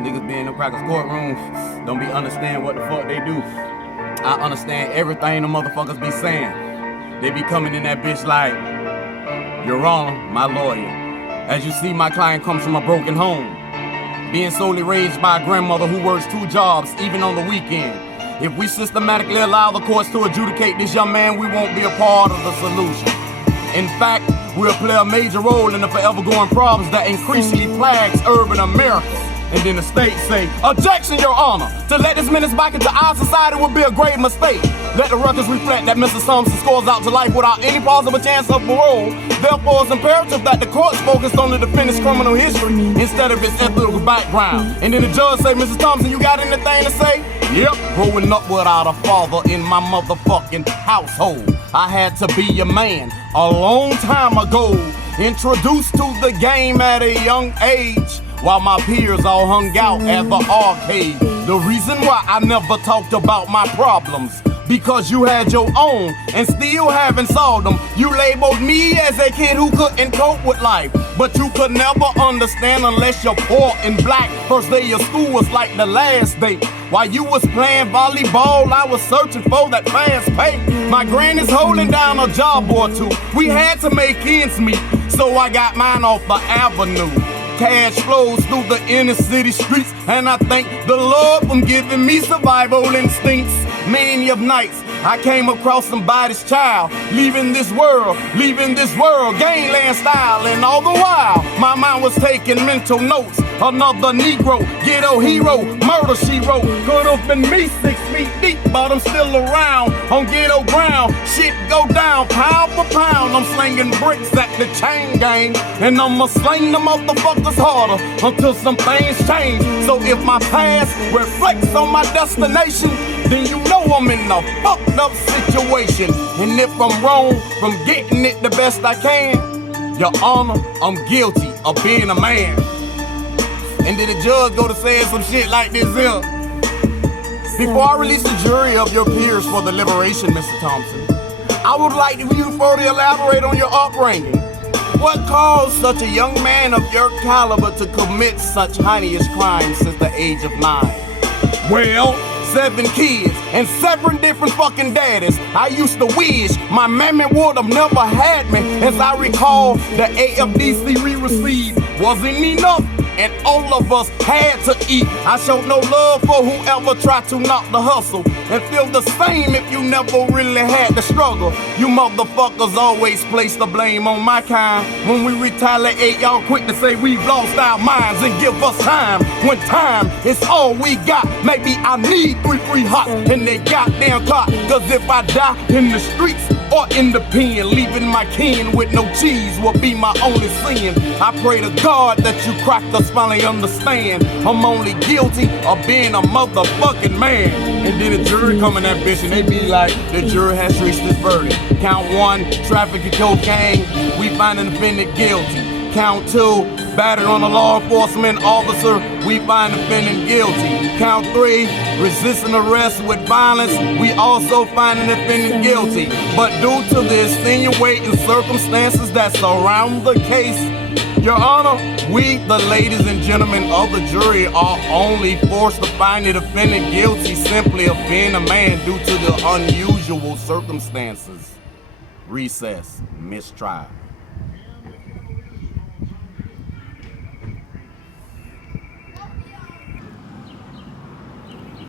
Niggas be in them crackers courtroom, don't be understand what the fuck they do. I understand everything the motherfuckers be saying. They be coming in that bitch like, Your Honor, my lawyer. As you see, my client comes from a broken home, being solely raised by a grandmother who works 2 jobs, even on the weekend. If we systematically allow the courts to adjudicate this young man, we won't be a part of the solution. In fact, we'll play a major role in the forever going problems that increasingly plagues urban America. And then the state say, Objection, Your Honor! To let this menace back into our society would be a grave mistake. Let the records reflect that Mr. Thompson scores out to life without any possible chance of parole. Therefore, it's imperative that the courts focus on the defendant's criminal history instead of his ethnic background. And then the judge say, Mrs. Thompson, you got anything to say? Yep, growing up without a father in my motherfucking household. I had to be a man a long time ago. Introduced to the game at a young age, while my peers all hung out at the arcade. The reason why I never talked about my problems, because you had your own and still haven't solved them. You labeled me as a kid who couldn't cope with life, but you could never understand unless you're poor and black. First day of school was like the last day. While you was playing volleyball, I was searching for that fast pay. My granny's holding down a job or two. We had to make ends meet, so I got mine off the avenue. Cash flows through the inner city streets, and I thank the Lord for giving me survival instincts. Many of nights I came across somebody's child, leaving this world, gangland style. And all the while, my mind was taking mental notes. Another Negro, ghetto hero, murder she wrote. Could have been me 6 feet deep, but I'm still around on ghetto ground. Shit go down, pound for pound. I'm slinging bricks at the chain gang, and I'ma sling the motherfuckers harder until some things change. So if my past reflects on my destination, then you know I'm in a fucked up situation. And if I'm wrong from getting it the best I can, Your Honor, I'm guilty of being a man. And then the judge go to saying some shit like this here. Before I release the jury of your peers for the liberation, Mr. Thompson, I would like you to further elaborate on your upbringing. What caused such a young man of your caliber to commit such heinous crimes since the age of 9? Well, 7 kids and 7 different fucking daddies. I used to wish my mammy would have never had me. As I recall, the AFDC we received wasn't enough, and all of us had to eat. I showed no love for whoever tried to knock the hustle, and feel the same if you never really had the struggle. You motherfuckers always place the blame on my kind. When we retaliate, y'all quick to say we've lost our minds and give us time, when time is all we got. Maybe I need 3 free hots in they goddamn clock, cause if I die in the streets or in the pen, leaving my kin with no cheese will be my only sin. I pray to God that you crackers finally understand I'm only guilty of being a motherfucking man. And then the jury come in that bitch and they be like, the jury has reached this verdict. Count 1, trafficking cocaine, we find the defendant guilty. Count 2, battered on a law enforcement officer, we find the defendant guilty. Count 3, resisting arrest with violence, we also find the defendant guilty. But due to the extenuating circumstances that surround the case, Your Honor, we, the ladies and gentlemen of the jury, are only forced to find the defendant guilty simply of being a man due to the unusual circumstances. Recess, mistrial.